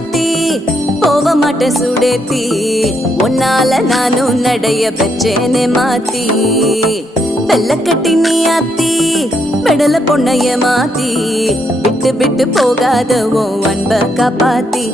மாத்தி போக மாட்டேன் சுடேத்தி உன்னால நானும் நடைய பெற்றேனே மாத்தி வெள்ள கட்டி நீ ஆத்தி பெடல பொண்ணைய மாத்தி விட்டு விட்டு போகாத உன் அன்ப காப்பாத்தி